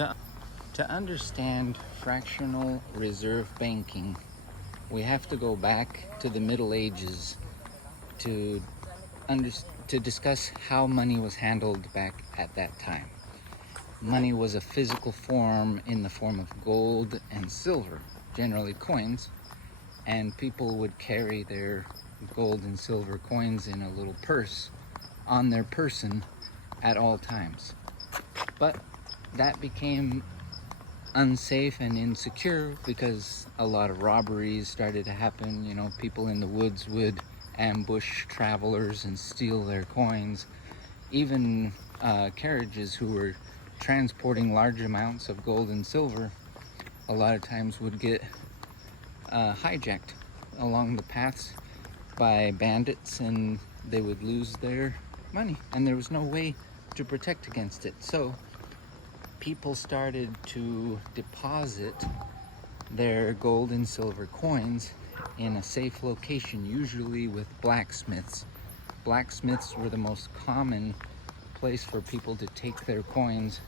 To, to understand fractional reserve banking, we have to go back to the Middle Ages to discuss how money was handled back at that time. Money was a physical form in the form of gold and silver, generally coins, and people would carry their gold and silver coins in a little purse on their person at all times. But that became unsafe and insecure because a lot of robberies started to happen. You know, people in the woods would ambush travelers and steal their coins. Even carriages who were transporting large amounts of gold and silver a lot of times would get hijacked along the paths by bandits, and they would lose their money, and there was no way to protect against it. So people started to deposit their gold and silver coins in a safe location, usually with blacksmiths. Blacksmiths were the most common place for people to take their coins,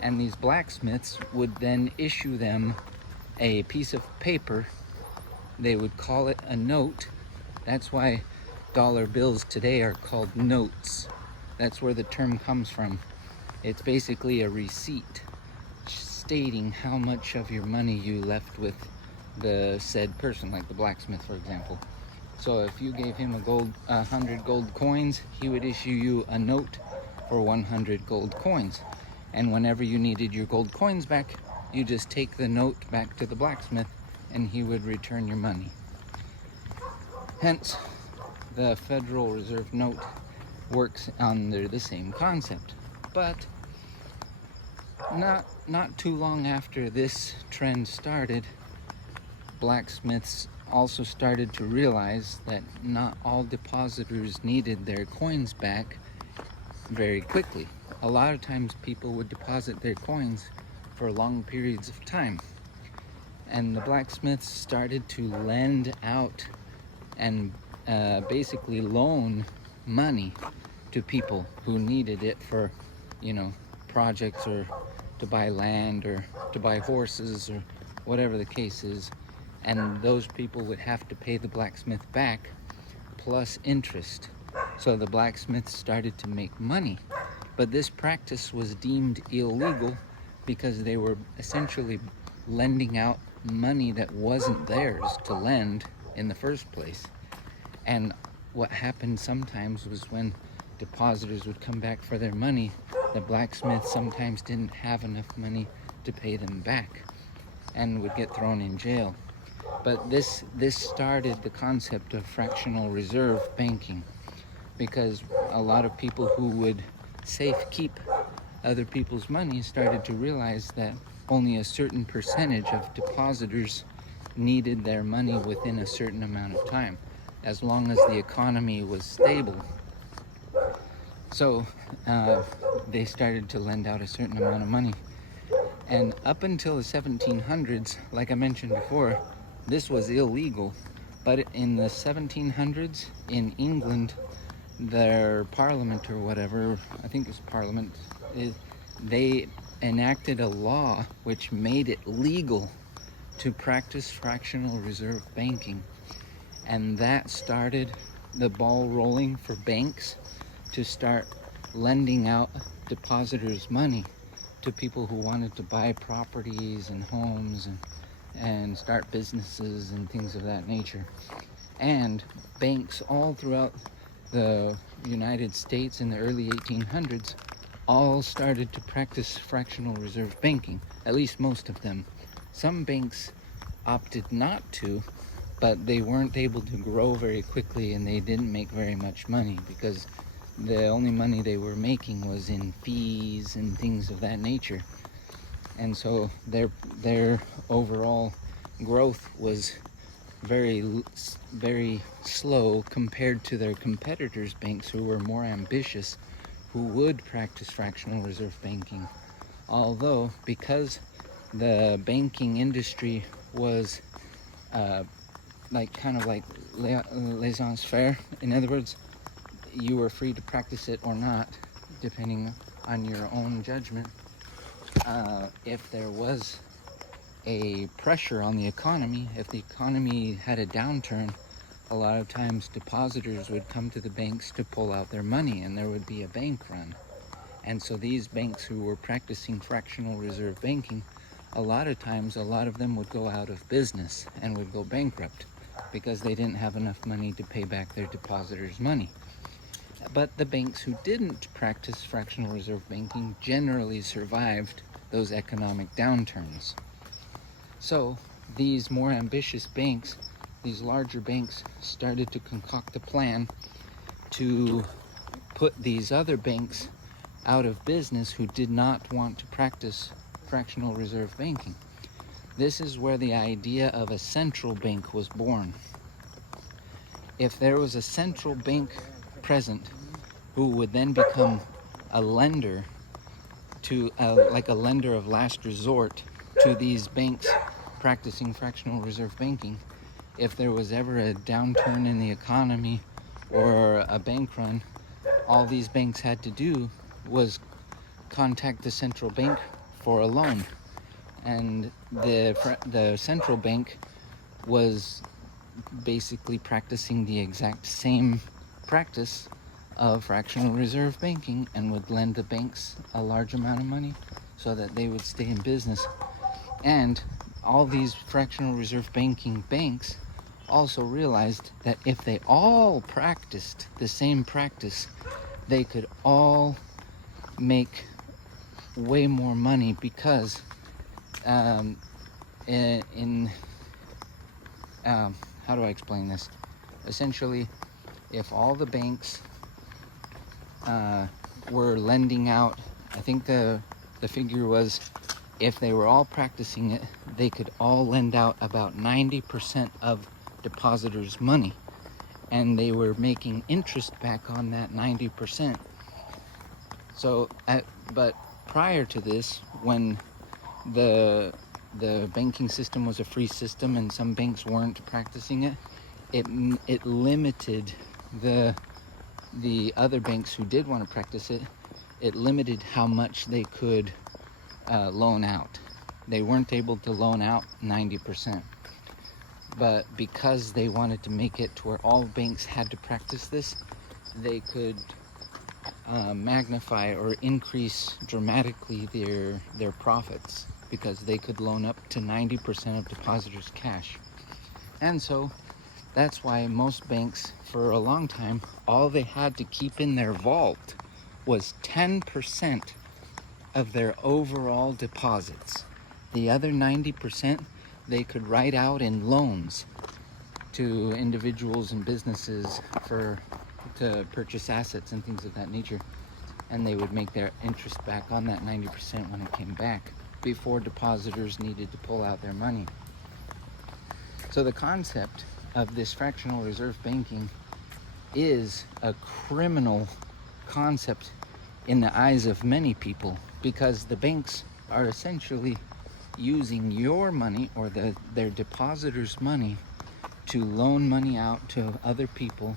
and these blacksmiths would then issue them a piece of paper. They would call it a note. That's why dollar bills today are called notes. That's where the term comes from. It's basically a receipt stating how much of your money you left with the said person, like the blacksmith, for example. So if you gave him 100 gold coins, he would issue you a note for 100 gold coins. And whenever you needed your gold coins back, you just take the note back to the blacksmith and he would return your money. Hence, the Federal Reserve note works under the same concept. But not too long after this trend started, blacksmiths also started to realize that not all depositors needed their coins back very quickly. A lot of times people would deposit their coins for long periods of time, and the blacksmiths started to lend out and basically loan money to people who needed it for, you know, projects, or to buy land, or to buy horses, or whatever the case is. And those people would have to pay the blacksmith back plus interest. So the blacksmiths started to make money. But this practice was deemed illegal because they were essentially lending out money that wasn't theirs to lend in the first place. And what happened sometimes was when depositors would come back for their money, the blacksmith sometimes didn't have enough money to pay them back and would get thrown in jail. But this started the concept of fractional reserve banking, because a lot of people who would safe keep other people's money started to realize that only a certain percentage of depositors needed their money within a certain amount of time, as long as the economy was stable. So they started to lend out a certain amount of money. And up until the 1700s, like I mentioned before, this was illegal. But in the 1700s, in England, their parliament or whatever, I think it was parliament, they enacted a law which made it legal to practice fractional reserve banking. And that started the ball rolling for banks to start lending out depositors' money to people who wanted to buy properties and homes and start businesses and things of that nature. And banks all throughout the United States in the early 1800s all started to practice fractional reserve banking, at least most of them. Some banks opted not to, but they weren't able to grow very quickly, and they didn't make very much money because the only money they were making was in fees and things of that nature. And so their overall growth was very slow compared to their competitors' banks, who were more ambitious, who would practice fractional reserve banking. Although, because the banking industry was kind of like laissez-faire, in other words, you were free to practice it or not, depending on your own judgment. if there was a pressure on the economy, if the economy had a downturn, a lot of times depositors would come to the banks to pull out their money, and there would be a bank run. And so these banks who were practicing fractional reserve banking, a lot of times, a lot of them would go out of business and would go bankrupt because they didn't have enough money to pay back their depositors' money. But the banks who didn't practice fractional reserve banking generally survived those economic downturns. So these more ambitious banks, these larger banks, started to concoct a plan to put these other banks out of business who did not want to practice fractional reserve banking. This is where the idea of a central bank was born. If there was a central bank present who would then become a lender to like a lender of last resort to these banks practicing fractional reserve banking, if there was ever a downturn in the economy or a bank run, all these banks had to do was contact the central bank for a loan. And the central bank was basically practicing the exact same practice of fractional reserve banking and would lend the banks a large amount of money so that they would stay in business. And all these fractional reserve banking banks also realized that if they all practiced the same practice, they could all make way more money because how do I explain this? Essentially, if all the banks were lending out, I think the figure was, if they were all practicing it, they could all lend out about 90% of depositors' money, and they were making interest back on that 90%. So, but prior to this, when the banking system was a free system and some banks weren't practicing it, it limited the other banks who did want to practice it. It limited how much they could loan out. They weren't able to loan out 90%. But because they wanted to make it to where all banks had to practice this, they could magnify or increase dramatically their profits, because they could loan up to 90% of depositors' cash. And so that's why most banks, for a long time, all they had to keep in their vault was 10% of their overall deposits. The other 90% they could write out in loans to individuals and businesses to purchase assets and things of that nature, and they would make their interest back on that 90% when it came back, before depositors needed to pull out their money. So the concept of this fractional reserve banking is a criminal concept in the eyes of many people, because the banks are essentially using your money or their depositors' money to loan money out to other people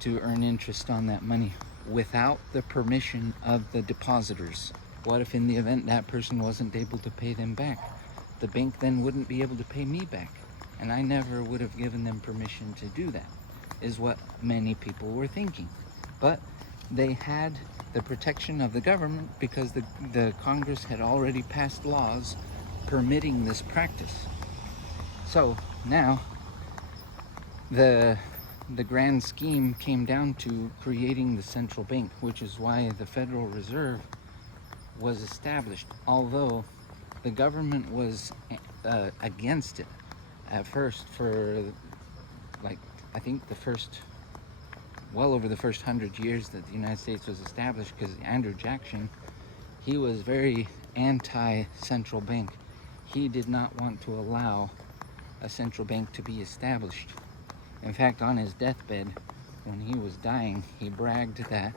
to earn interest on that money without the permission of the depositors. What if in the event that person wasn't able to pay them back? The bank then wouldn't be able to pay me back, and I never would have given them permission to do that, is what many people were thinking. But they had the protection of the government because the Congress had already passed laws permitting this practice. So now the grand scheme came down to creating the central bank, which is why the Federal Reserve was established, although the government was against it at first for, like, I think well over the first 100 years that the United States was established, because Andrew Jackson, he was very anti-central bank. He did not want to allow a central bank to be established. In fact, on his deathbed, when he was dying, he bragged that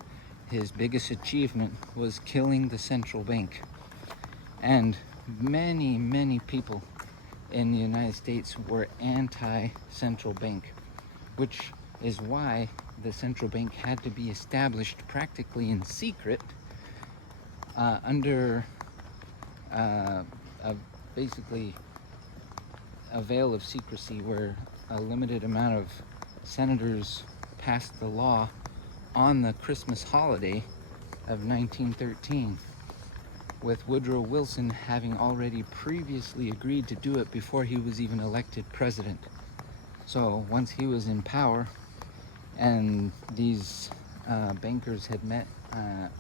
his biggest achievement was killing the central bank. And many, many people in the United States were anti-central bank, which is why the central bank had to be established practically in secret under basically a veil of secrecy where a limited amount of senators passed the law on the Christmas holiday of 1913, with Woodrow Wilson having already previously agreed to do it before he was even elected president. So once he was in power and these bankers had met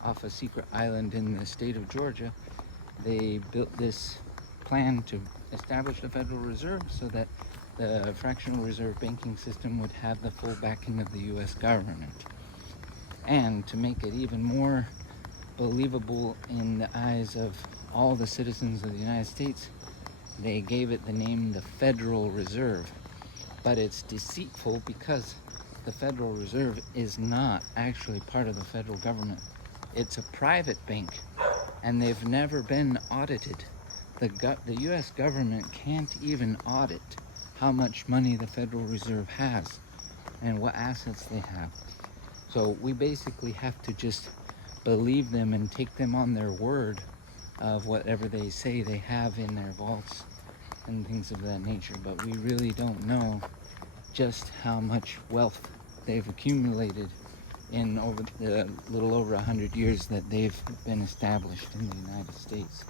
off a secret island in the state of Georgia, they built this plan to establish the Federal Reserve so that the fractional reserve banking system would have the full backing of the US government. And to make it even more believable in the eyes of all the citizens of the United States, they gave it the name the Federal Reserve. But it's deceitful because the Federal Reserve is not actually part of the federal government. It's a private bank, and they've never been audited. The US government can't even audit how much money the Federal Reserve has and what assets they have. So we basically have to just believe them and take them on their word of whatever they say they have in their vaults and things of that nature. But we really don't know just how much wealth they've accumulated in over the little over 100 years that they've been established in the United States.